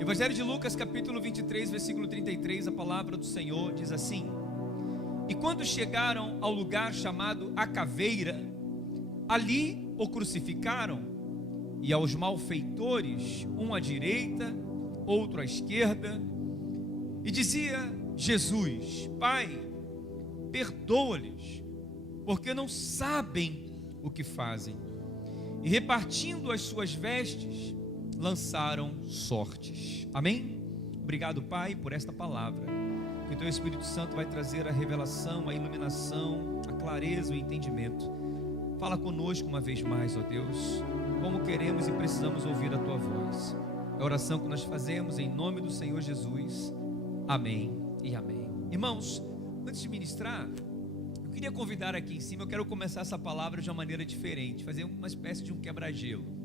Evangelho de Lucas, capítulo 23, versículo 33, a palavra do Senhor diz assim: E quando chegaram ao lugar chamado A Caveira, ali o crucificaram, e aos malfeitores, um à direita, outro à esquerda, e dizia Jesus: Pai, perdoa-lhes, porque não sabem o que fazem. E repartindo as suas vestes, lançaram sortes. Amém? Obrigado, Pai, por esta palavra. Que o Teu Espírito Santo vai trazer a revelação, a iluminação, a clareza, o entendimento. Fala conosco uma vez mais, ó Deus, como queremos e precisamos ouvir a Tua voz. É a oração que nós fazemos em nome do Senhor Jesus. Amém e amém. Irmãos, antes de ministrar, eu queria convidar aqui em cima, eu quero começar essa palavra de uma maneira diferente, fazer uma espécie de um quebra-gelo.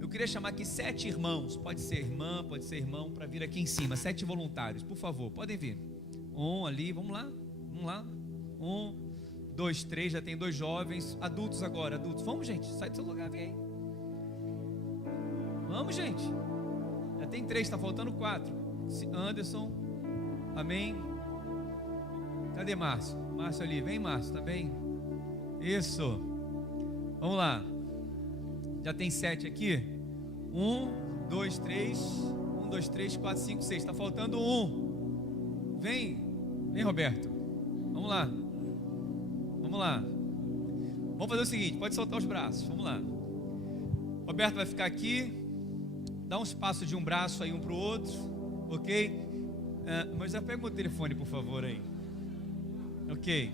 Eu queria chamar aqui 7 irmãos, pode ser irmã, pode ser irmão, para vir aqui em cima, 7 voluntários, por favor, podem vir. Ali, vamos lá. 1, 2, 3, já tem 2 jovens, adultos agora, adultos. Vamos, gente, sai do seu lugar, vem aí. Vamos, gente. Já tem 3, está faltando 4. Anderson, amém. Cadê Márcio? Márcio ali, vem Márcio, tá bem? Isso. Vamos lá. Já tem 7 aqui. 1, 2, 3. 1, 2, 3, 4, 5, 6. Está faltando 1. Vem Roberto. Vamos lá. Vamos fazer o seguinte, pode soltar os braços. Vamos lá. Roberto vai ficar aqui. Dá um espaço de um braço aí um para o outro. Ok? Mas já pega o meu telefone, por favor, aí. Ok.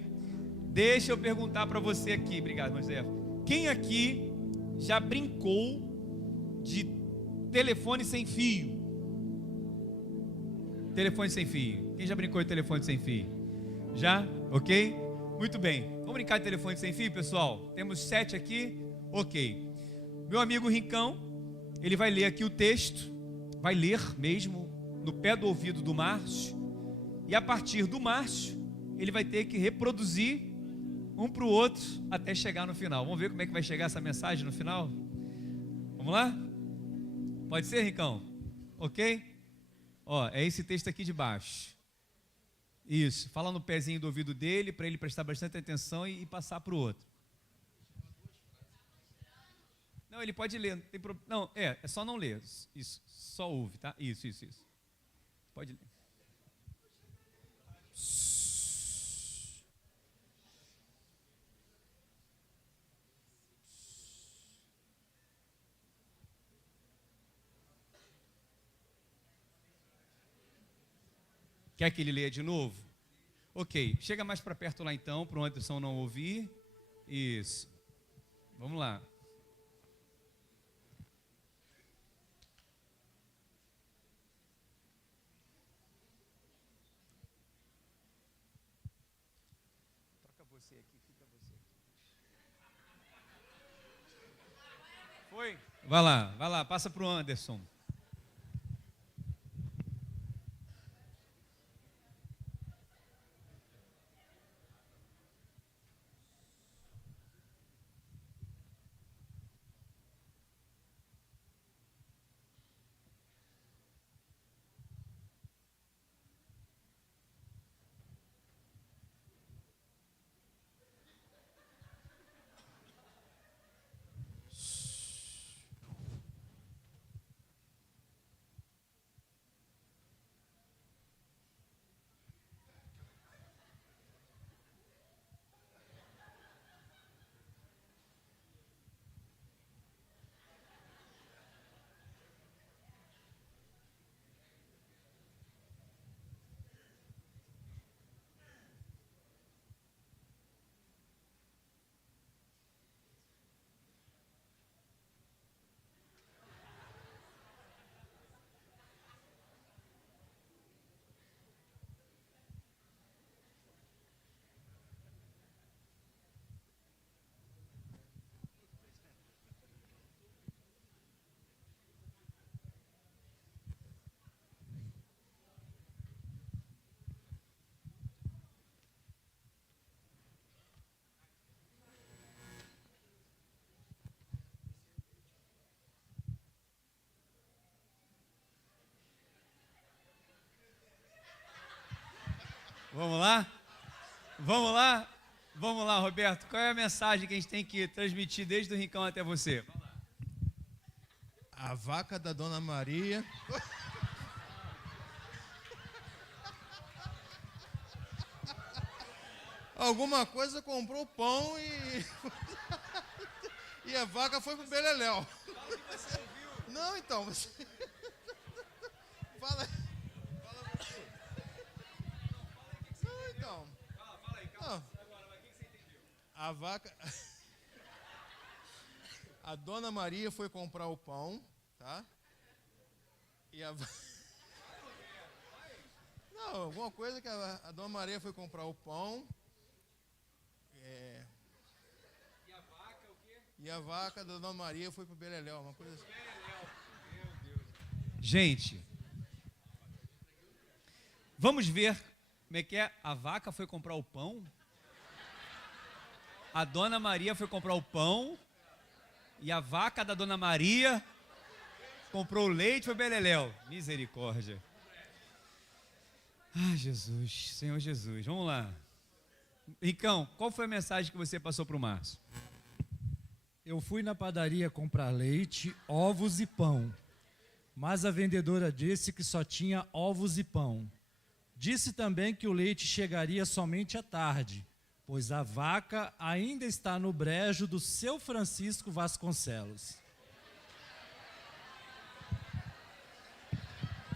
Deixa eu perguntar para você aqui. Obrigado, Moisés. Quem aqui já brincou de telefone sem fio? Telefone sem fio. Quem já brincou de telefone sem fio? Já? Ok? Muito bem. Vamos brincar de telefone sem fio, pessoal? Temos 7 aqui. Ok. Meu amigo Rincão, ele vai ler aqui o texto. Vai ler mesmo no pé do ouvido do Márcio. E a partir do Márcio, ele vai ter que reproduzir um para o outro até chegar no final. Vamos ver como é que vai chegar essa mensagem no final? Vamos lá? Pode ser, Ricão? Ok? É esse texto aqui de baixo. Isso, fala no pezinho do ouvido dele, para ele prestar bastante atenção e passar para o outro. Não, ele pode ler, não tem problema. Não, é só não ler. Isso, só ouve, tá? Isso. Pode ler. Quer que ele leia de novo? Ok, chega mais para perto lá então, para o Anderson não ouvir. Isso. Vamos lá. Troca você aqui, fica você aqui. Foi? Vai lá, passa para o Anderson. Vamos lá? Vamos lá? Vamos lá, Roberto. Qual é a mensagem que a gente tem que transmitir desde o rincão até você? Vamos lá. A vaca da Dona Maria. Alguma coisa comprou pão e a vaca foi pro beleléu. Não, então, você... Fala você. Não, então. Fala aí, calma. Agora, mas o que você entendeu? A vaca... A Dona Maria foi comprar o pão, tá? E a... Não, alguma coisa que a Dona Maria foi comprar o pão. E a vaca, o quê? E a vaca da Dona Maria foi pro beleléu, uma coisa assim. Meu Deus. Gente, vamos ver como é que é. A vaca foi comprar o pão. A Dona Maria foi comprar o pão. E a vaca da Dona Maria comprou o leite e foi beleléu. Misericórdia. Ai, Jesus, Senhor Jesus. Vamos lá. Ricão, qual foi a mensagem que você passou para o Márcio? Eu fui na padaria comprar leite, ovos e pão, mas a vendedora disse que só tinha ovos e pão. Disse também que o leite chegaria somente à tarde, pois a vaca ainda está no brejo do seu Francisco Vasconcelos.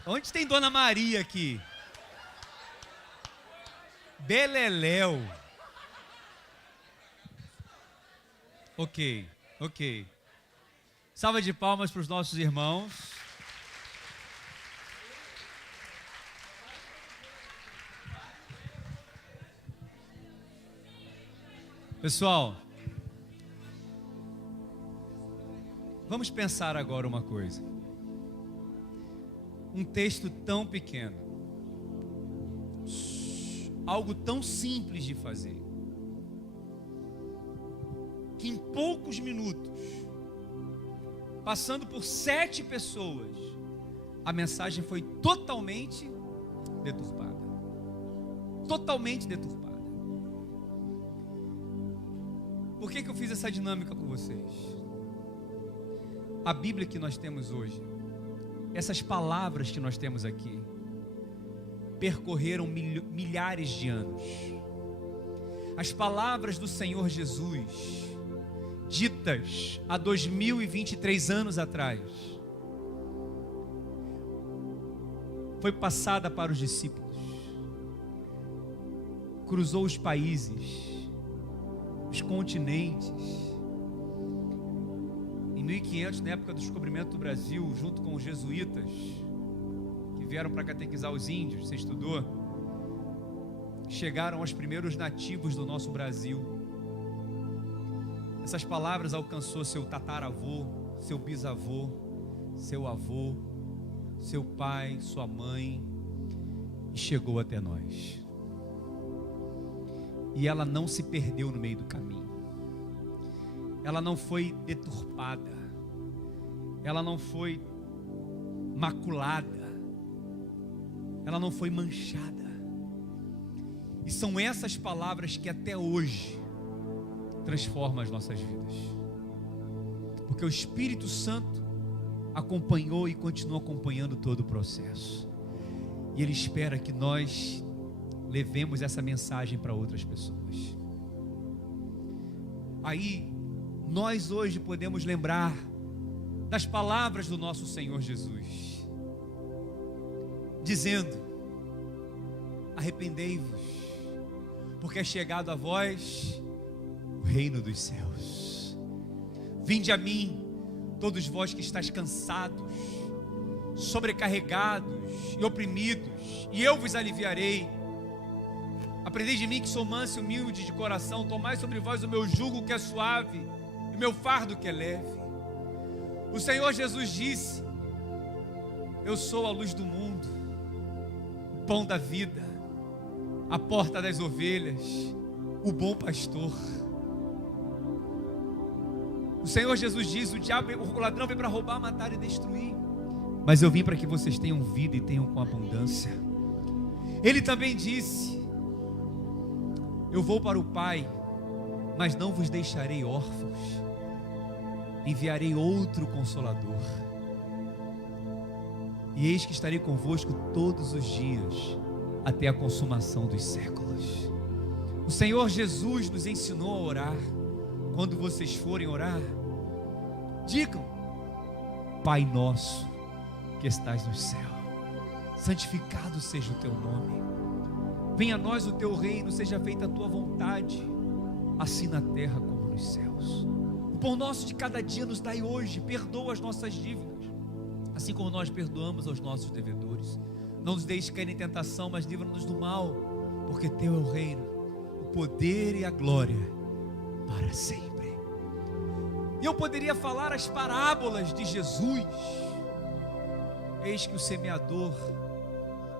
Onde tem Dona Maria aqui? Beleléu. Ok. Salva de palmas para os nossos irmãos. Pessoal, vamos pensar agora uma coisa. Um texto tão pequeno, algo tão simples de fazer, que em poucos minutos, passando por 7 pessoas, a mensagem foi totalmente deturpada. Totalmente deturpada. Por que eu fiz essa dinâmica com vocês? A Bíblia que nós temos hoje, essas palavras que nós temos aqui, percorreram milhares de anos. As palavras do Senhor Jesus, ditas há 2023 anos atrás, foi passada para os discípulos, cruzou os países, os continentes. Em 1500, na época do descobrimento do Brasil, junto com os jesuítas, que vieram para catequizar os índios, você estudou, chegaram aos primeiros nativos do nosso Brasil. Essas palavras alcançou seu tataravô, seu bisavô, seu avô, seu pai, sua mãe, e chegou até nós. E ela não se perdeu no meio do caminho. Ela não foi deturpada. Ela não foi maculada. Ela não foi manchada. E são essas palavras que até hoje transformam as nossas vidas. Porque o Espírito Santo acompanhou e continua acompanhando todo o processo. E Ele espera que nós levemos essa mensagem para outras pessoas. Aí, nós hoje podemos lembrar das palavras do nosso Senhor Jesus, dizendo: arrependei-vos, porque é chegado a vós o reino dos céus. Vinde a mim, todos vós que estáis cansados, sobrecarregados e oprimidos, e eu vos aliviarei. Aprendei de mim que sou manso e humilde de coração, tomai sobre vós o meu jugo que é suave, e o meu fardo que é leve. O Senhor Jesus disse: eu sou a luz do mundo, o pão da vida, a porta das ovelhas, o bom pastor. O Senhor Jesus diz: o ladrão vem para roubar, matar e destruir, mas eu vim para que vocês tenham vida e tenham com abundância. Ele também disse: Eu vou para o Pai, mas não vos deixarei órfãos, enviarei outro Consolador, e eis que estarei convosco todos os dias, até a consumação dos séculos. O Senhor Jesus nos ensinou a orar. Quando vocês forem orar, digam: Pai nosso que estás no céu, santificado seja o teu nome, venha a nós o teu reino, seja feita a tua vontade, assim na terra como nos céus. O pão nosso de cada dia nos dai hoje, perdoa as nossas dívidas, assim como nós perdoamos aos nossos devedores. Não nos deixes cair em tentação, mas livra-nos do mal, porque teu é o reino, o poder e a glória para sempre. E eu poderia falar as parábolas de Jesus. Eis que o semeador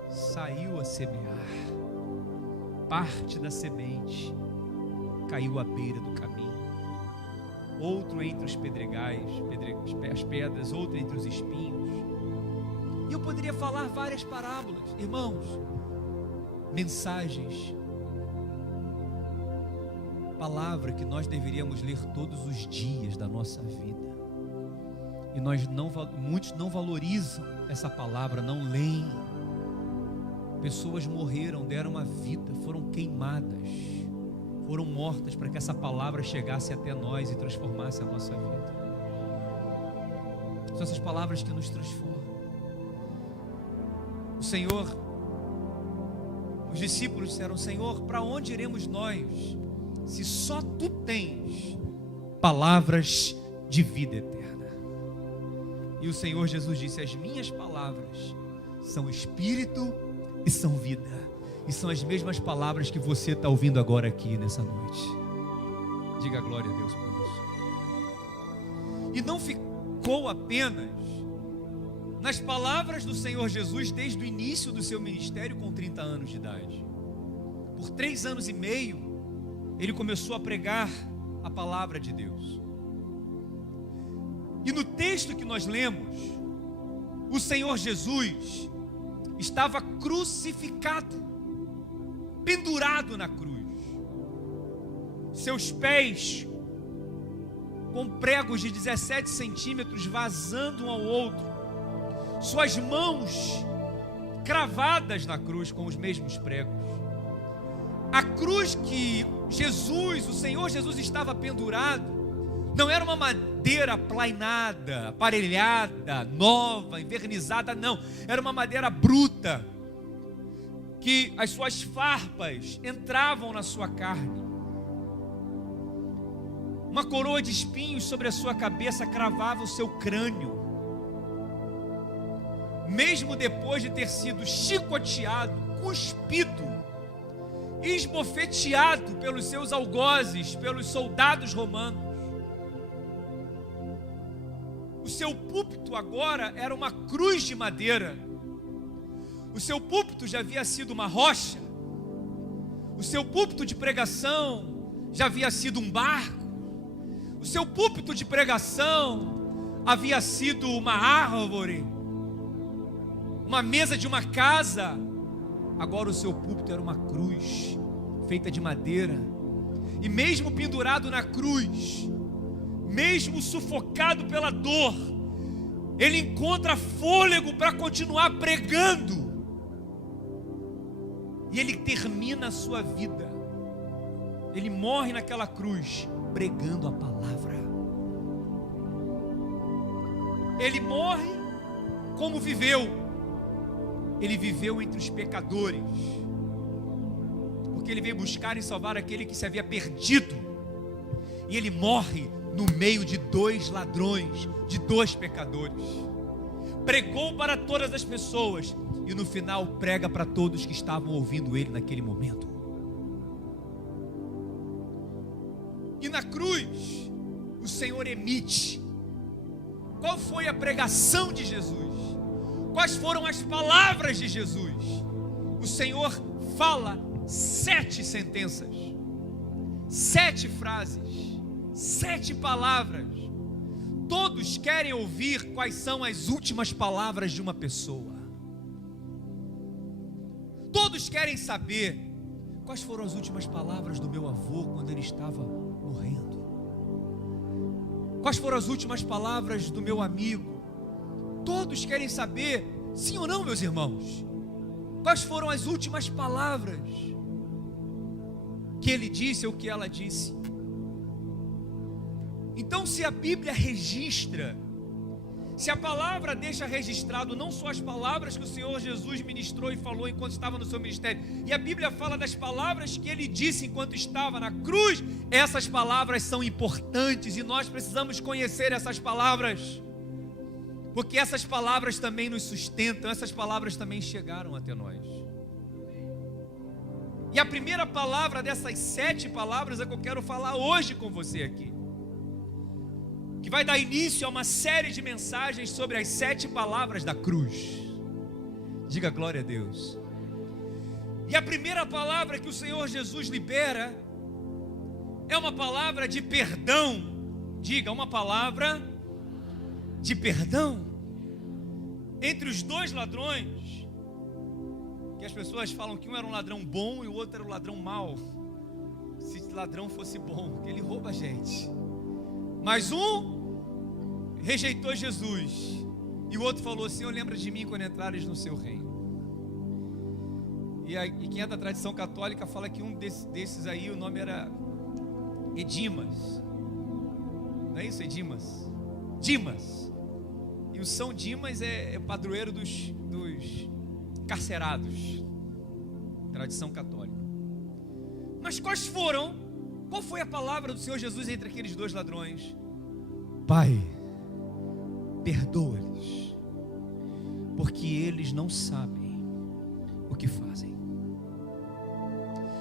saiu a semear. Parte da semente caiu à beira do caminho, outro entre os pedregais, as pedras, outro entre os espinhos. E eu poderia falar várias parábolas, irmãos, mensagens, palavra que nós deveríamos ler todos os dias da nossa vida. E muitos não valorizam essa palavra, não leem. Pessoas morreram, deram a vida, foram queimadas, foram mortas para que essa palavra chegasse até nós e transformasse a nossa vida. São essas palavras que nos transformam. O Senhor, os discípulos disseram: Senhor, para onde iremos nós, se só Tu tens palavras de vida eterna? E o Senhor Jesus disse: as minhas palavras são espírito e são vida. E são as mesmas palavras que você está ouvindo agora aqui nessa noite. Diga glória a Deus por isso. E não ficou apenas nas palavras do Senhor Jesus desde o início do seu ministério com 30 anos de idade. Por 3 anos e meio, ele começou a pregar a palavra de Deus. E no texto que nós lemos, o Senhor Jesus estava crucificado, pendurado na cruz, seus pés com pregos de 17 centímetros vazando um ao outro, suas mãos cravadas na cruz com os mesmos pregos. A cruz que Jesus, o Senhor Jesus, estava pendurado, não era uma madeira aplainada, aparelhada, nova, envernizada, não. Era uma madeira bruta, que as suas farpas entravam na sua carne. Uma coroa de espinhos sobre a sua cabeça cravava o seu crânio. Mesmo depois de ter sido chicoteado, cuspido, esbofeteado pelos seus algozes, pelos soldados romanos, o seu púlpito agora era uma cruz de madeira. O seu púlpito já havia sido uma rocha. O seu púlpito de pregação já havia sido um barco. O seu púlpito de pregação havia sido uma árvore, uma mesa de uma casa. Agora o seu púlpito era uma cruz feita de madeira. E mesmo pendurado na cruz, mesmo sufocado pela dor, ele encontra fôlego para continuar pregando. E ele termina a sua vida, ele morre naquela cruz pregando a palavra. Ele morre como viveu. Ele viveu entre os pecadores, porque ele veio buscar e salvar aquele que se havia perdido. E ele morre no meio de 2 ladrões, de 2 pecadores. Pregou para todas as pessoas e no final prega para todos que estavam ouvindo ele naquele momento. E na cruz o Senhor emite. Qual foi a pregação de Jesus? Quais foram as palavras de Jesus? O Senhor fala 7 sentenças, 7 frases, 7 palavras. Todos querem ouvir quais são as últimas palavras de uma pessoa. Todos querem saber Quais foram as últimas palavras do meu avô quando ele estava morrendo? Quais foram as últimas palavras do meu amigo? Todos querem saber, sim ou não, meus irmãos? Quais foram as últimas palavras que ele disse ou que ela disse? Então, se a Bíblia registra, se a palavra deixa registrado não só as palavras que o Senhor Jesus ministrou e falou enquanto estava no seu ministério, e a Bíblia fala das palavras que ele disse enquanto estava na cruz, essas palavras são importantes e nós precisamos conhecer essas palavras, porque essas palavras também nos sustentam, essas palavras também chegaram até nós. E a primeira palavra dessas 7 palavras é que eu quero falar hoje com você aqui, que vai dar início a uma série de mensagens sobre as 7 palavras da cruz. Diga glória a Deus. E a primeira palavra que o Senhor Jesus libera é uma palavra de perdão. Diga, uma palavra de perdão. Entre os 2 ladrões, que as pessoas falam que um era um ladrão bom e o outro era um ladrão mau. Se ladrão fosse bom, porque ele rouba a gente. Mas um rejeitou Jesus e o outro falou: Senhor, lembra de mim quando entrares no seu reino. E quem é da tradição católica fala que um desses aí, o nome era Edimas. Não é isso, Edimas? Dimas. E o São Dimas é padroeiro dos carcerados. Tradição católica. Mas qual foi a palavra do Senhor Jesus entre aqueles 2 ladrões? Pai, perdoa-lhes, porque eles não sabem o que fazem.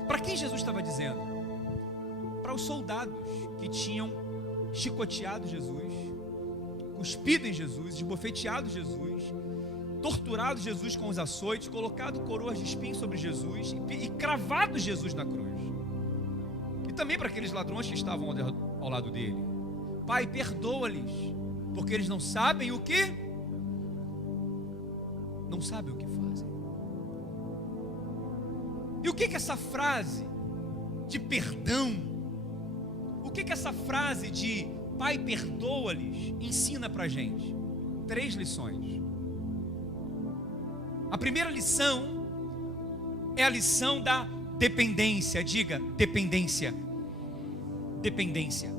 Para quem Jesus estava dizendo? Para os soldados que tinham chicoteado Jesus, cuspido em Jesus, esbofeteado Jesus, torturado Jesus com os açoites, colocado coroas de espinhos sobre Jesus e cravado Jesus na cruz. E também para aqueles ladrões que estavam ao lado dele. Pai, perdoa-lhes, porque eles não sabem o que? Não sabem o que fazem. E o que essa frase de perdão, o que essa frase de Pai, perdoa-lhes, ensina pra gente? 3 lições. A primeira lição é a lição da dependência. Diga, dependência. Dependência.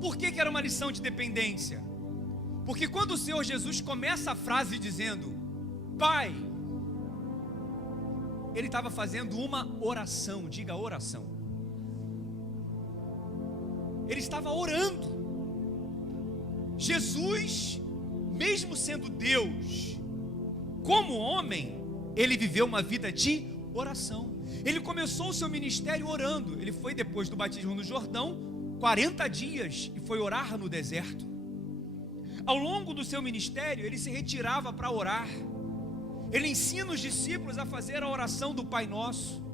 Por que era uma lição de dependência? Porque quando o Senhor Jesus começa a frase dizendo Pai, Ele estava fazendo uma oração. Diga, oração. Ele estava orando. Jesus, mesmo sendo Deus, como homem, Ele viveu uma vida de oração. Ele começou o seu ministério orando. Ele foi depois do batismo no Jordão 40 dias e foi orar no deserto. Ao longo do seu ministério, ele se retirava para orar. Ele ensina os discípulos a fazer a oração do Pai Nosso.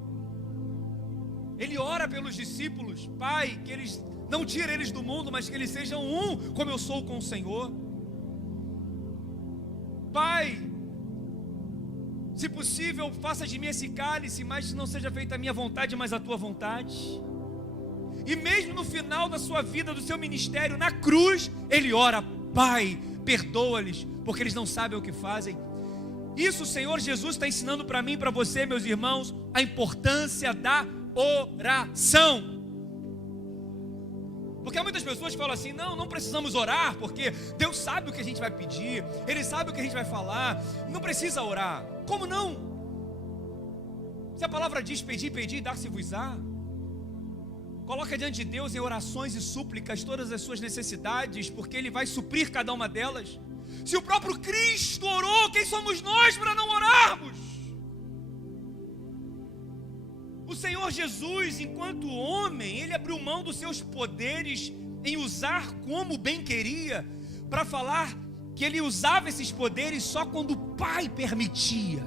Ele ora pelos discípulos: Pai, que eles não tire eles do mundo, mas que eles sejam um, como eu sou com o Senhor. Pai, se possível, faça de mim esse cálice, mas não seja feita a minha vontade, mas a tua vontade. E mesmo no final da sua vida, do seu ministério, na cruz, ele ora: Pai, perdoa-lhes, porque eles não sabem o que fazem. Isso o Senhor Jesus está ensinando para mim e para você, meus irmãos, a importância da oração. Porque há muitas pessoas que falam assim: não precisamos orar, porque Deus sabe o que a gente vai pedir, Ele sabe o que a gente vai falar, não precisa orar. Como não? Se a palavra diz: pedir, pedir, dar-se-vos-á. Coloca diante de Deus em orações e súplicas todas as suas necessidades, porque Ele vai suprir cada uma delas. Se o próprio Cristo orou, quem somos nós para não orarmos? O Senhor Jesus, enquanto homem, Ele abriu mão dos seus poderes em usar como bem queria, para falar que Ele usava esses poderes só quando o Pai permitia.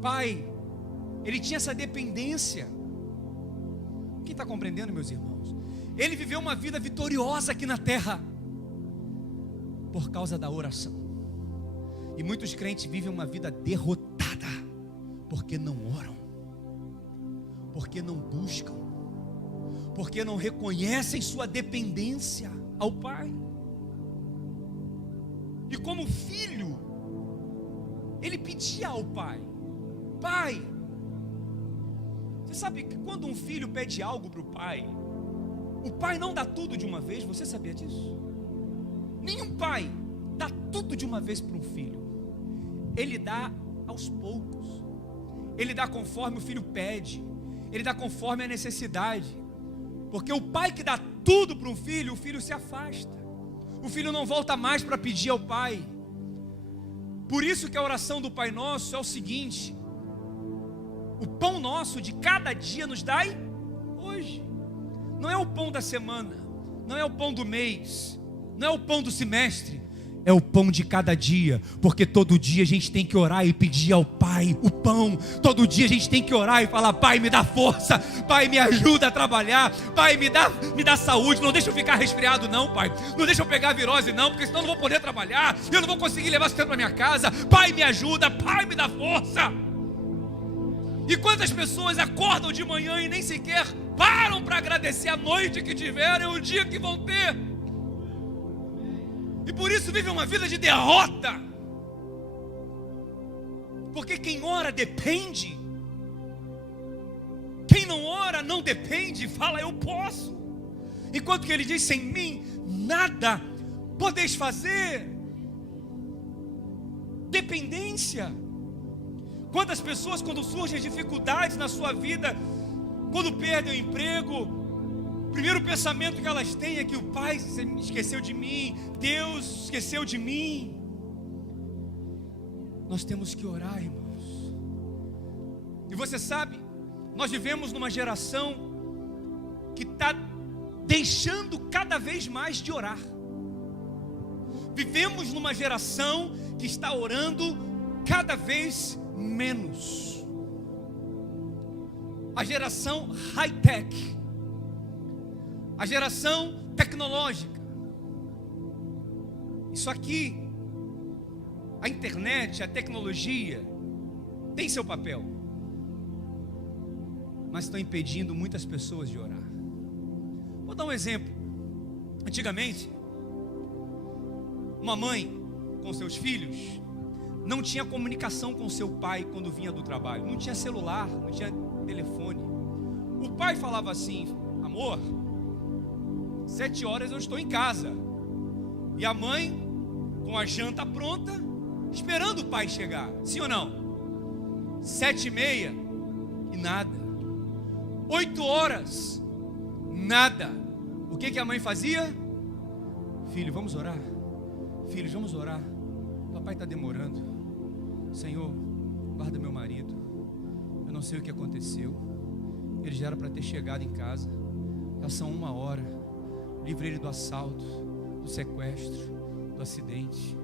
Pai, Ele tinha essa dependência. Quem está compreendendo, meus irmãos? Ele viveu uma vida vitoriosa aqui na terra por causa da oração. E muitos crentes vivem uma vida derrotada Porque não oram, porque não buscam, porque não reconhecem sua dependência ao Pai. E como filho, ele pedia ao Pai: Pai. Você sabe que quando um filho pede algo para o pai não dá tudo de uma vez. Você sabia disso? Nenhum pai dá tudo de uma vez para um filho. Ele dá aos poucos. Ele dá conforme o filho pede. Ele dá conforme a necessidade. Porque o pai que dá tudo para um filho, o filho se afasta. O filho não volta mais para pedir ao pai. Por isso que a oração do Pai Nosso é o seguinte: o pão nosso de cada dia nos dai hoje. Não é o pão da semana, não é o pão do mês, não é o pão do semestre, é o pão de cada dia. Porque todo dia a gente tem que orar e pedir ao Pai o pão. Todo dia a gente tem que orar e falar: Pai, me dá força, Pai, me ajuda a trabalhar, Pai, me dá saúde, não deixa eu ficar resfriado não, Pai, não deixa eu pegar virose não, porque senão eu não vou poder trabalhar, eu não vou conseguir levar sustento para minha casa. Pai, me ajuda, Pai, me dá força. E quantas pessoas acordam de manhã e nem sequer param para agradecer a noite que tiveram e o dia que vão ter, e por isso vivem uma vida de derrota. Porque quem ora depende, quem não ora não depende, fala: eu posso. Enquanto que ele diz: sem mim nada podeis fazer. Dependência. Quantas pessoas, quando surgem as dificuldades na sua vida, quando perdem o emprego, o primeiro pensamento que elas têm é que o Pai esqueceu de mim, Deus esqueceu de mim. Nós temos que orar, irmãos. E você sabe, nós vivemos numa geração que está deixando cada vez mais de orar. Vivemos numa geração que está orando cada vez menos. A geração high-tech, a geração tecnológica. Isso aqui, a internet, a tecnologia, tem seu papel, mas estão impedindo muitas pessoas de orar. Vou dar um exemplo. Antigamente, uma mãe com seus filhos não tinha comunicação com seu pai quando vinha do trabalho. Não tinha celular, não tinha telefone. O pai falava assim: amor, 7 horas eu estou em casa. E a mãe com a janta pronta, esperando o pai chegar. Sim ou não? 7h30 e nada. 8 horas, nada. O que a mãe fazia? Filho, vamos orar. Filhos, vamos orar. Papai está demorando. Senhor, guarda meu marido. Eu não sei o que aconteceu. Ele já era para ter chegado em casa. Já são 1 hora. Livre ele do assalto, do sequestro, do acidente.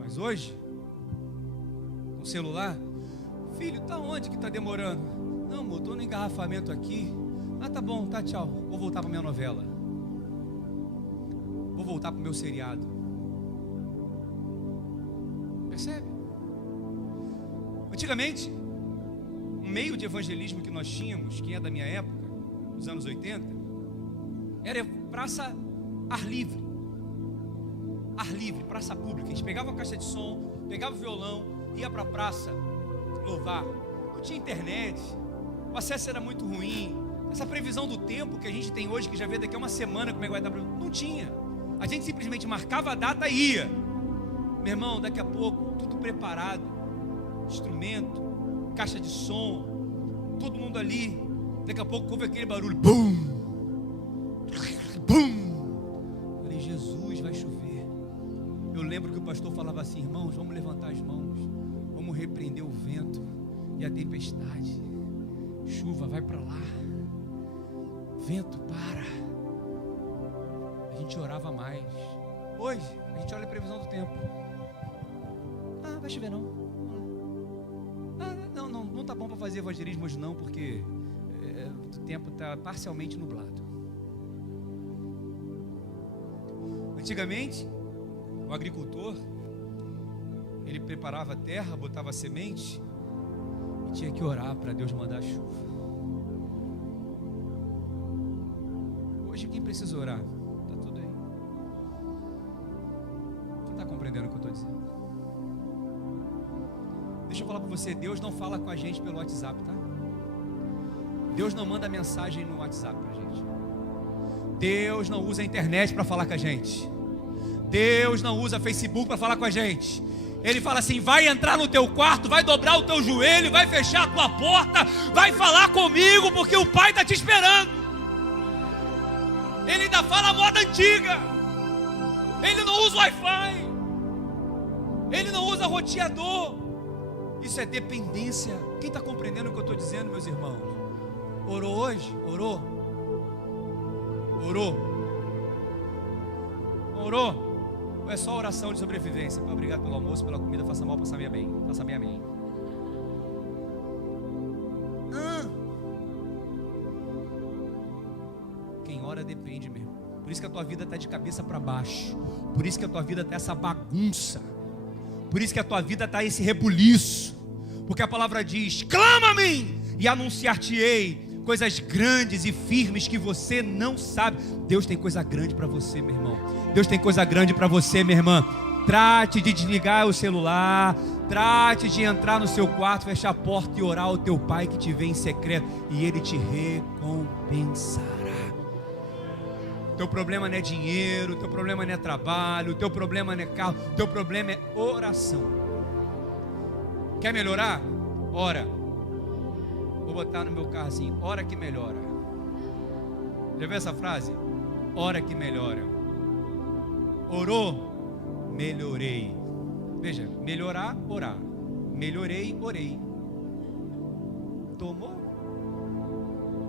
Mas hoje, com o celular: filho, tá onde que está demorando? Não, amor, estou no engarrafamento aqui. Ah, tá bom, tá, tchau. Vou voltar para minha novela. Vou voltar para o meu seriado. Percebe? Antigamente, um meio de evangelismo que nós tínhamos, que é da minha época, dos anos 80, era praça ar livre. Ar livre, praça pública. A gente pegava a caixa de som, pegava o violão, ia para a praça louvar. Não tinha internet, o acesso era muito ruim. Essa previsão do tempo que a gente tem hoje, que já vê daqui a uma semana como é que vai dar, não tinha. A gente simplesmente marcava a data e ia. Meu irmão, daqui a pouco, tudo preparado, instrumento, caixa de som, todo mundo ali. Daqui a pouco houve aquele barulho, bum, bum. Falei: Jesus, vai chover. Eu lembro que o pastor falava assim: irmãos, vamos levantar as mãos, vamos repreender o vento e a tempestade. Chuva, vai para lá. Vento, para. A gente orava mais. Hoje, a gente olha a previsão do tempo. Ah, vai chover não. Ah, não tá bom para fazer evangelismo hoje não, porque o tempo está parcialmente nublado. Antigamente, o agricultor, ele preparava a terra, botava a semente, tinha que orar para Deus mandar chuva. Hoje quem precisa orar? Está tudo aí. Quem está compreendendo o que eu estou dizendo? Deixa eu falar para você, Deus não fala com a gente pelo WhatsApp, tá? Deus não manda mensagem no WhatsApp para a gente. Deus não usa a internet para falar com a gente. Deus não usa Facebook para falar com a gente. Ele fala assim: vai entrar no teu quarto, vai dobrar o teu joelho, vai fechar a tua porta, vai falar comigo, porque o Pai está te esperando. Ele ainda fala a moda antiga. Ele não usa Wi-Fi. Ele não usa roteador. Isso é dependência. Quem está compreendendo o que eu estou dizendo, meus irmãos? Orou hoje? Orou? Orou? Orou? Ou é só oração de sobrevivência? Obrigado pelo almoço, pela comida, faça mal, faça bem. Faça bem a mim. Quem ora depende mesmo. Por isso que a tua vida está de cabeça para baixo. Por isso que a tua vida está essa bagunça. Por isso que a tua vida está esse rebuliço. Porque a palavra diz: clama a mim e anunciar-te-ei coisas grandes e firmes que você não sabe. Deus tem coisa grande para você, meu irmão. Deus tem coisa grande para você, minha irmã. Trate de desligar o celular. Trate de entrar no seu quarto, fechar a porta e orar ao teu Pai que te vê em secreto, e Ele te recompensará. Teu problema não é dinheiro, teu problema não é trabalho, teu problema não é carro, teu problema é oração. Quer melhorar? Ora. Vou botar no meu carro assim: ora que melhora. Já viu essa frase? Ora que melhora. Orou, melhorei. Veja, melhorar, orar. Melhorei, orei. Tomou?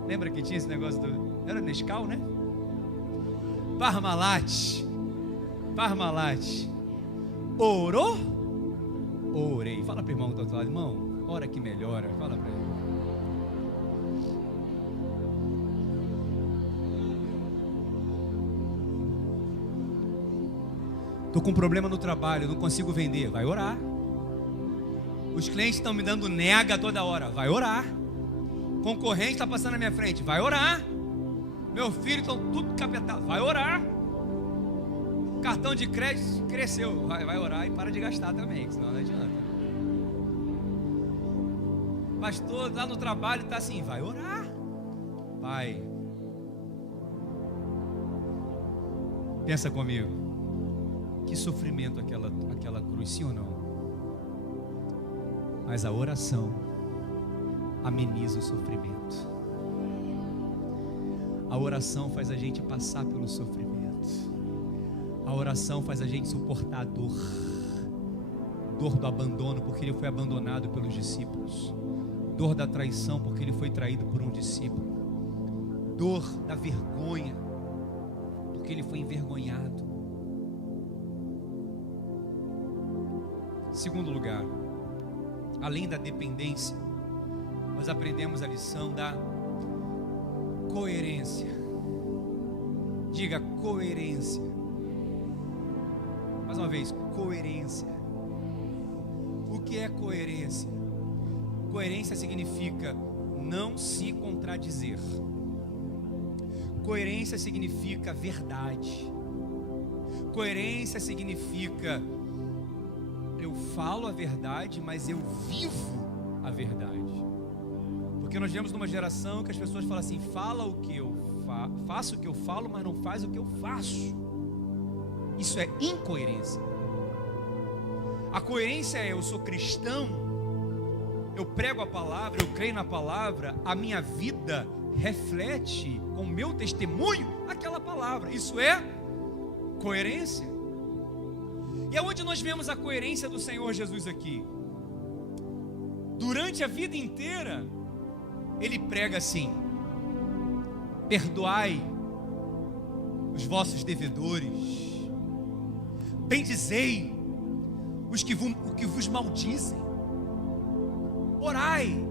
Lembra que tinha esse negócio do... Era Nescau, né? Parmalat. Orou? Orei. Fala para o irmão que está do outro lado: irmão, ora que melhora. Fala para ele. Estou com um problema no trabalho, não consigo vender. Vai orar. Os clientes estão me dando nega toda hora. Vai orar. Concorrente está passando na minha frente. Vai orar. Meu filho estão tudo capetado. Vai orar. Cartão de crédito cresceu. Vai orar e para de gastar também, senão não adianta. Pastor, lá no trabalho está assim: vai orar. Pai, pensa comigo. Que sofrimento aquela cruz, sim ou não? Mas a oração ameniza o sofrimento. A oração faz a gente passar pelo sofrimento. A oração faz a gente suportar a dor. Dor do abandono, porque ele foi abandonado pelos discípulos. Dor da traição, porque ele foi traído por um discípulo. Dor da vergonha, porque ele foi envergonhado. Segundo lugar, além da dependência, nós aprendemos a lição da coerência. Diga coerência. Mais uma vez, coerência. O que é coerência? Coerência significa não se contradizer. Coerência significa verdade. Coerência significa: eu falo a verdade, mas eu vivo a verdade. Porque nós vivemos numa geração que as pessoas falam assim: fala o que eu faço o que eu falo, mas não faz o que eu faço. Isso é incoerência. A coerência é: eu sou cristão, eu prego a palavra, eu creio na palavra, a minha vida reflete com o meu testemunho aquela palavra. Isso é coerência. E aonde nós vemos a coerência do Senhor Jesus aqui? Durante a vida inteira, Ele prega assim: perdoai os vossos devedores, bendizei os que vos maldizem, orai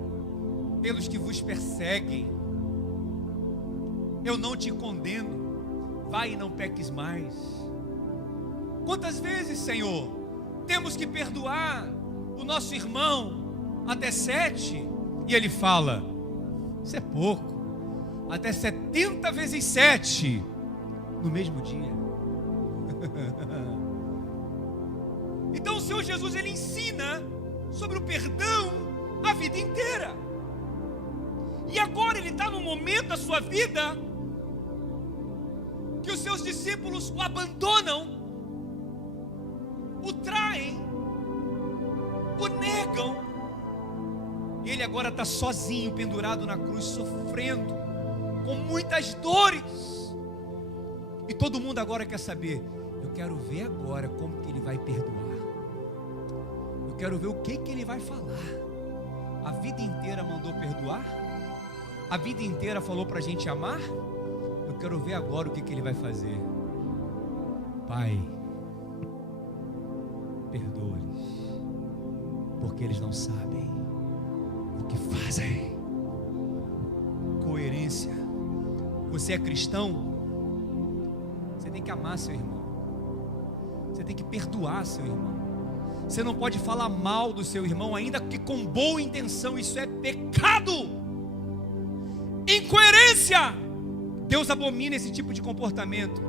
pelos que vos perseguem. Eu não te condeno, vai e não peques mais. Quantas vezes, Senhor, temos que perdoar o nosso irmão? Até 7? E ele fala: isso é pouco. Até 70 vezes 7 no mesmo dia. Então o Senhor Jesus, ele ensina sobre o perdão a vida inteira. E agora ele está num momento da sua vida que os seus discípulos o abandonam, o traem, o negam. Ele agora está sozinho, pendurado na cruz, sofrendo, com muitas dores. E todo mundo agora quer saber: eu quero ver agora como que ele vai perdoar. Eu quero ver o que ele vai falar. A vida inteira mandou perdoar? A vida inteira falou para a gente amar? Eu quero ver agora o que ele vai fazer. Pai, perdoa-lhes, porque eles não sabem o que fazem. Coerência. Você é cristão? Você tem que amar seu irmão. Você tem que perdoar seu irmão. Você não pode falar mal do seu irmão, ainda que com boa intenção. Isso é pecado. Incoerência. Deus abomina esse tipo de comportamento.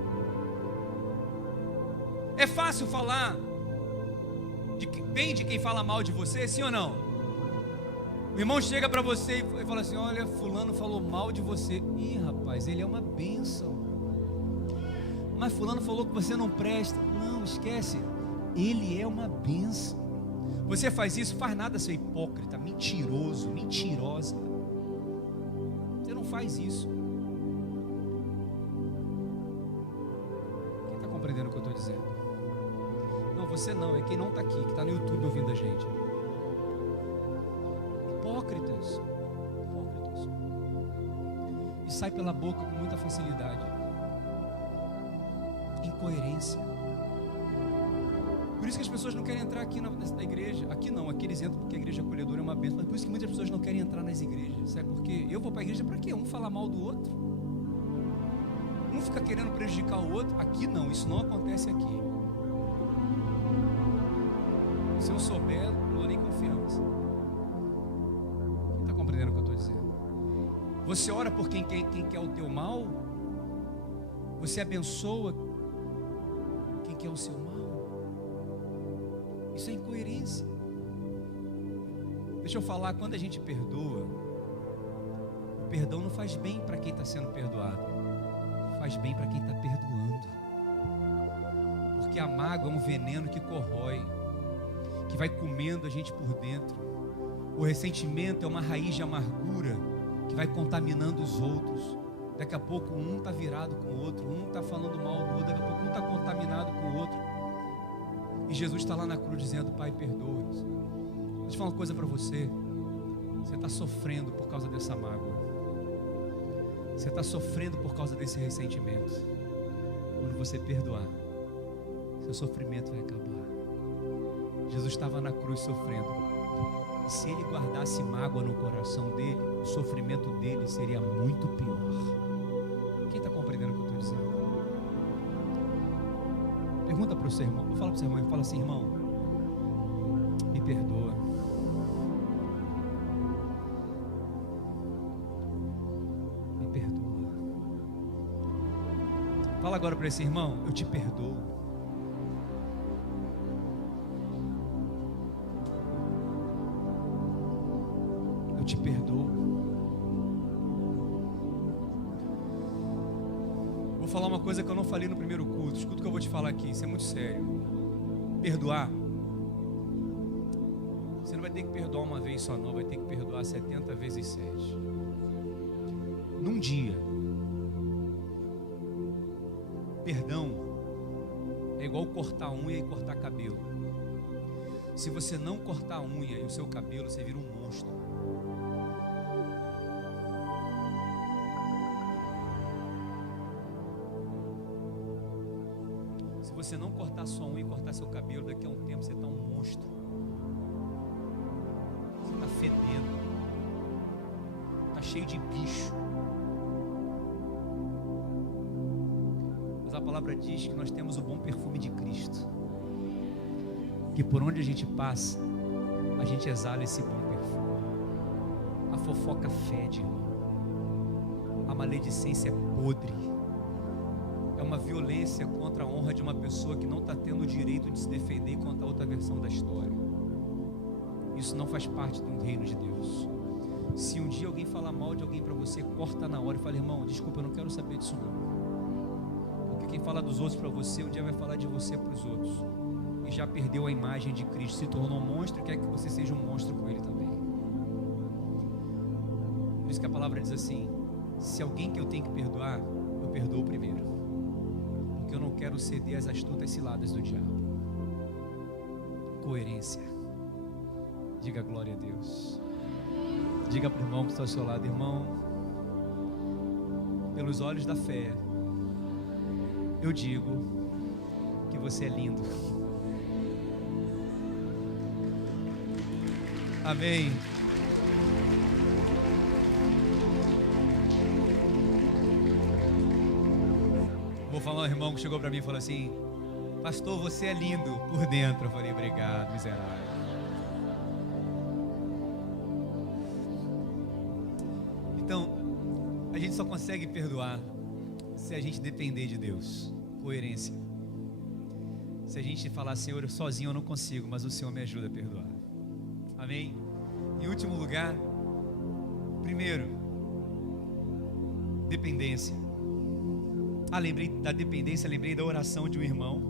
É fácil falar bem de quem fala mal de você, sim ou não? O irmão chega para você e fala assim: olha, fulano falou mal de você. Ih, rapaz, ele é uma bênção. Mas fulano falou que você não presta. Não, esquece. Ele é uma bênção. Você faz isso, faz nada, seu hipócrita, mentiroso, mentirosa. Você não faz isso. Quem está compreendendo o que eu estou dizendo? Não, você não, é quem não está aqui, que está no YouTube ouvindo a gente. Hipócritas. Hipócritas. E sai pela boca com muita facilidade. Incoerência. Por isso que as pessoas não querem entrar aqui na igreja. Aqui não, aqui eles entram porque a igreja acolhedora é uma bênção. Mas por isso que muitas pessoas não querem entrar nas igrejas. Sabe por quê? Eu vou para a igreja para quê? Um falar mal do outro. Um fica querendo prejudicar o outro. Aqui não, isso não acontece aqui. Se eu souber, não dou nem confiança. Quem está compreendendo o que eu estou dizendo? Você ora por quem quer o teu mal? Você abençoa quem quer o seu mal? Isso é incoerência. Deixa eu falar, quando a gente perdoa, o perdão não faz bem para quem está sendo perdoado, faz bem para quem está perdoando. Porque a mágoa é um veneno que corrói, que vai comendo a gente por dentro. O ressentimento é uma raiz de amargura que vai contaminando os outros. Daqui a pouco um está virado com o outro, um está falando mal do outro, daqui a pouco um está contaminado com o outro. E Jesus está lá na cruz dizendo: Pai, perdoa-nos. Deixa eu falar uma coisa para você. Você está sofrendo por causa dessa mágoa. Você está sofrendo por causa desse ressentimento. Quando você perdoar, seu sofrimento vai acabar. Jesus estava na cruz sofrendo. E se ele guardasse mágoa no coração dele, o sofrimento dele seria muito pior. Quem está compreendendo o que eu estou dizendo? Pergunta para o seu irmão. Vou falar para o seu irmão. Fala assim: irmão, me perdoa. Me perdoa. Fala agora para esse irmão: eu te perdoo. Eu te perdoo. Vou falar uma coisa que eu não falei no primeiro culto. Escuta o que eu vou te falar aqui, isso é muito sério. Perdoar. Você não vai ter que perdoar uma vez só não, vai ter que perdoar 70 vezes 7. Num dia. Perdão é igual cortar unha e cortar cabelo. Se você não cortar a unha e o seu cabelo, você vira um monstro. Se você não cortar sua unha e cortar seu cabelo, daqui a um tempo você está um monstro. Você está fedendo. Está cheio de bicho. Mas a palavra diz que nós temos o bom perfume de Cristo. Que por onde a gente passa, a gente exala esse bom perfume. fofoca fede, irmão. A maledicência é podre. É uma violência contra a honra de uma pessoa que não está tendo o direito de se defender e contar outra versão da história. Isso não faz parte do reino de Deus. Se um dia alguém falar mal de alguém para você, corta na hora e fala: irmão, desculpa, eu não quero saber disso não. Porque quem fala dos outros para você, um dia vai falar de você para os outros. E já perdeu a imagem de Cristo, se tornou um monstro e quer que você seja um monstro com Ele também. Por isso que a palavra diz assim: se alguém que eu tenho que perdoar, eu perdoo primeiro, porque eu não quero ceder às astutas ciladas do diabo. Coerência. Diga glória a Deus. Diga para o irmão que está ao seu lado: irmão, pelos olhos da fé, eu digo que você é lindo. Amém. Vou falar um irmão que chegou para mim e falou assim: pastor, você é lindo por dentro. Eu falei: obrigado, miserável. Então, a gente só consegue perdoar se a gente depender de Deus. Coerência. Se a gente falar: Senhor, sozinho eu não consigo, mas o Senhor me ajuda a perdoar. Amém? Em último lugar, primeiro, dependência. Lembrei da dependência, lembrei da oração de um irmão,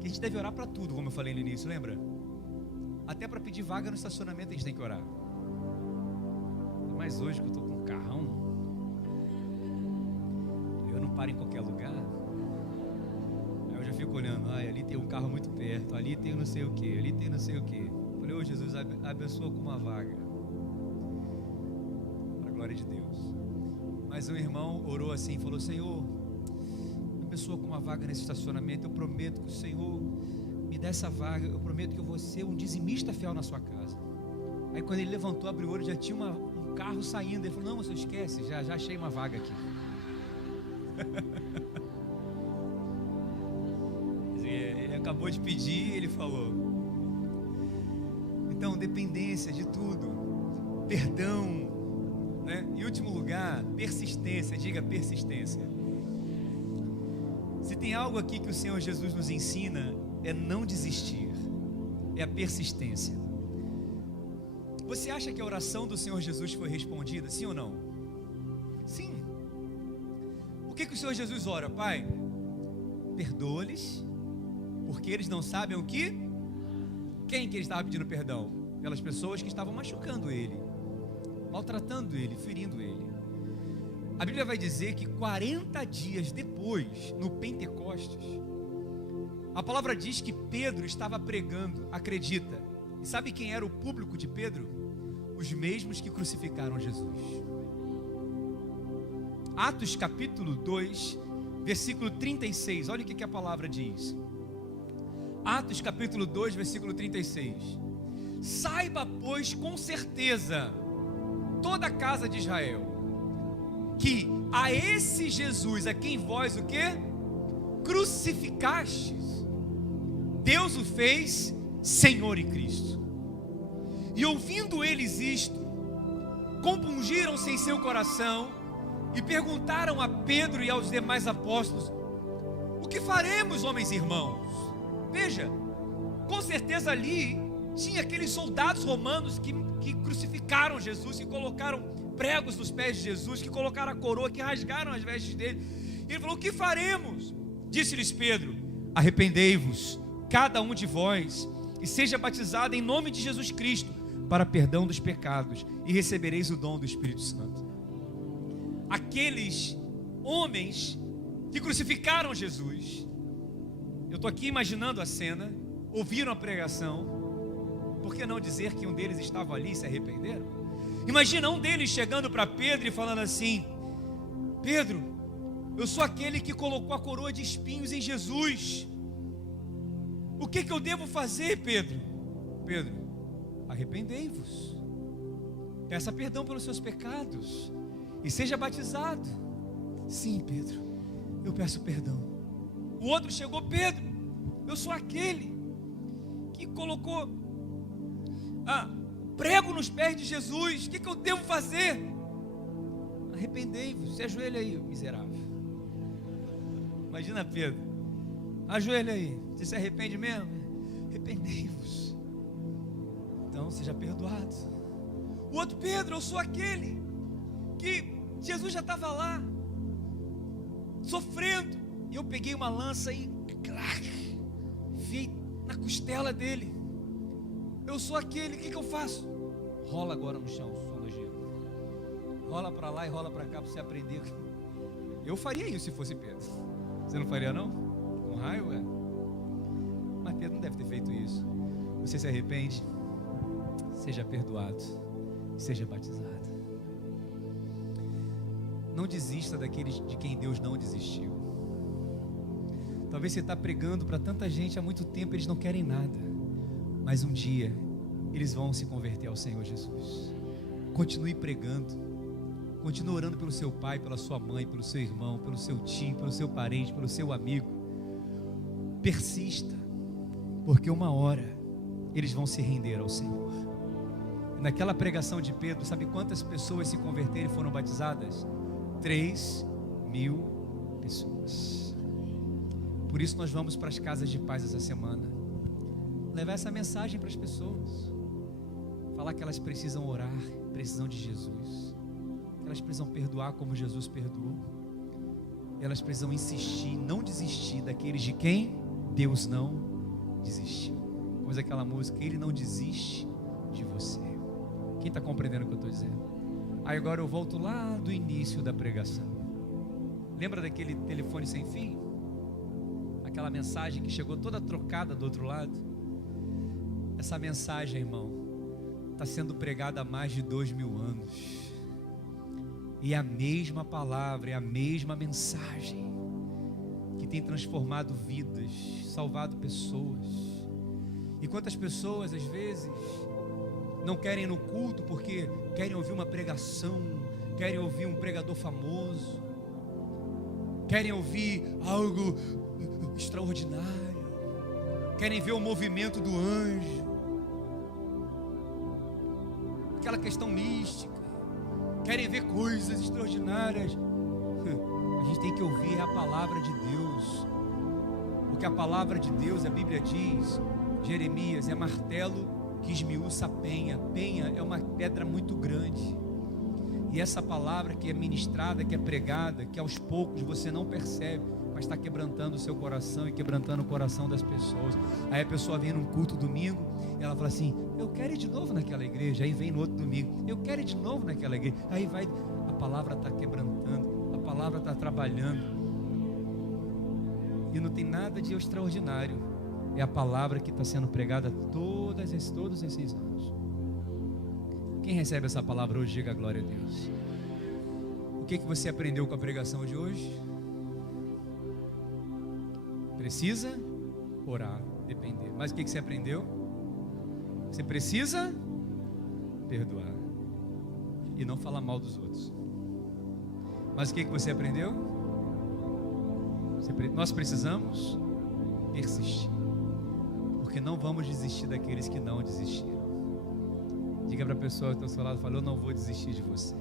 que a gente deve orar para tudo, como eu falei no início, lembra? Até para pedir vaga no estacionamento a gente tem que orar. Mas hoje que eu estou com um carrão, eu não paro em qualquer lugar. Aí eu já fico olhando: ali tem um carro muito perto, ali tem não sei o que, ali tem não sei o que. Falei: ô Jesus, abençoa com uma vaga, para a glória de Deus. Mas um irmão orou assim, falou: Senhor, abençoa com uma vaga nesse estacionamento. Eu prometo que o Senhor me dá essa vaga. Eu prometo que eu vou ser um dizimista fiel na sua casa. Aí quando ele levantou, abriu o olho, já tinha um carro saindo. Ele falou: não, você esquece, já achei uma vaga aqui. Ele acabou de pedir, ele falou. Então, dependência de tudo, perdão, né? Em último lugar, persistência. Diga persistência. Se tem algo aqui que o Senhor Jesus nos ensina, é não desistir, é a persistência. Você acha que a oração do Senhor Jesus foi respondida, sim ou não? Sim. O que o Senhor Jesus ora? Pai, perdoa-lhes, porque eles não sabem o que? Quem que ele estava pedindo perdão? Pelas pessoas que estavam machucando ele, maltratando ele, ferindo ele. A Bíblia vai dizer que 40 dias depois, no Pentecostes, a palavra diz que Pedro estava pregando, acredita. E sabe quem era o público de Pedro? Os mesmos que crucificaram Jesus. Atos capítulo 2, versículo 36, olha o que a palavra diz. Atos capítulo 2, versículo 36. Saiba, pois, com certeza, toda a casa de Israel, que a esse Jesus, a quem vós o quê? Crucificastes, Deus o fez Senhor e Cristo. E ouvindo eles isto, compungiram-se em seu coração e perguntaram a Pedro e aos demais apóstolos: o que faremos, homens e irmãos? Veja, com certeza ali tinha aqueles soldados romanos que crucificaram Jesus, que colocaram pregos nos pés de Jesus, que colocaram a coroa, que rasgaram as vestes dele. E ele falou: o que faremos? Disse-lhes Pedro: arrependei-vos, cada um de vós, e seja batizado em nome de Jesus Cristo, para perdão dos pecados, e recebereis o dom do Espírito Santo. Aqueles homens que crucificaram Jesus, eu estou aqui imaginando a cena, ouviram a pregação, por que não dizer que um deles estava ali e se arrependeram? Imagina um deles chegando para Pedro e falando assim: Pedro, eu sou aquele que colocou a coroa de espinhos em Jesus, o que eu devo fazer, Pedro? Pedro: arrependei-vos, peça perdão pelos seus pecados e seja batizado. Sim, Pedro, eu peço perdão. O outro chegou: Pedro, eu sou aquele que colocou prego nos pés de Jesus, o que eu devo fazer? Arrependei-vos. Se ajoelha aí, miserável. Imagina Pedro, ajoelha aí. Você se arrepende mesmo? Arrependei-vos. Então seja perdoado. O outro Pedro, eu sou aquele que Jesus já estava lá, sofrendo, e eu peguei uma lança e vi na costela dele. Eu sou aquele, o que eu faço? Rola agora no chão, sua nojenta. Rola para lá e rola para cá para você aprender. Eu faria isso se fosse Pedro. Você não faria não? Com raio, é? Mas Pedro não deve ter feito isso. Você se arrepende? Seja perdoado. Seja batizado. Não desista daqueles de quem Deus não desistiu. Talvez você está pregando para tanta gente há muito tempo, eles não querem nada, mas um dia eles vão se converter ao Senhor Jesus. Continue pregando, continue orando pelo seu pai, pela sua mãe, pelo seu irmão, pelo seu tio, pelo seu parente, pelo seu amigo. Persista, porque uma hora eles vão se render ao Senhor. Naquela pregação de Pedro, sabe quantas pessoas se converteram e foram batizadas? 3.000 pessoas. Por isso nós vamos para as casas de paz essa semana, levar essa mensagem para as pessoas, falar que elas precisam orar, precisam de Jesus, que elas precisam perdoar como Jesus perdoou, elas precisam insistir, não desistir daqueles de quem Deus não desistiu. Como diz aquela música, Ele não desiste de você. Quem está compreendendo o que eu estou dizendo? Aí agora eu volto lá do início da pregação. Lembra daquele telefone sem fio? Aquela mensagem que chegou toda trocada do outro lado? Essa mensagem, irmão, está sendo pregada há mais de 2000 anos. E é a mesma palavra, é a mesma mensagem que tem transformado vidas, salvado pessoas. E quantas pessoas às vezes não querem ir no culto porque querem ouvir uma pregação, querem ouvir um pregador famoso, querem ouvir algo extraordinário, querem ver o movimento do anjo, aquela questão mística, querem ver coisas extraordinárias. A gente tem que ouvir a palavra de Deus, porque a palavra de Deus, a Bíblia diz, Jeremias, é martelo que esmiuça a penha. Penha é uma pedra muito grande, e essa palavra que é ministrada, que é pregada, que aos poucos você não percebe, mas está quebrantando o seu coração e quebrantando o coração das pessoas. Aí a pessoa vem num culto domingo, ela fala assim, eu quero ir de novo naquela igreja. Aí vem no outro domingo, eu quero ir de novo naquela igreja. Aí vai, a palavra está quebrantando, a palavra está trabalhando, e não tem nada de extraordinário. É a palavra que está sendo pregada todos esses anos. Quem recebe essa palavra hoje, diga glória a Deus. O que você aprendeu com a pregação de hoje? Precisa orar, depender. Mas o que você aprendeu? Você precisa perdoar e não falar mal dos outros. Mas o que você aprendeu? Nós precisamos persistir, porque não vamos desistir daqueles que não desistiram. Diga para a pessoa que está ao seu lado, fala, eu não vou desistir de você.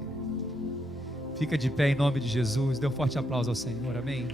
Fica de pé em nome de Jesus, dê um forte aplauso ao Senhor, amém?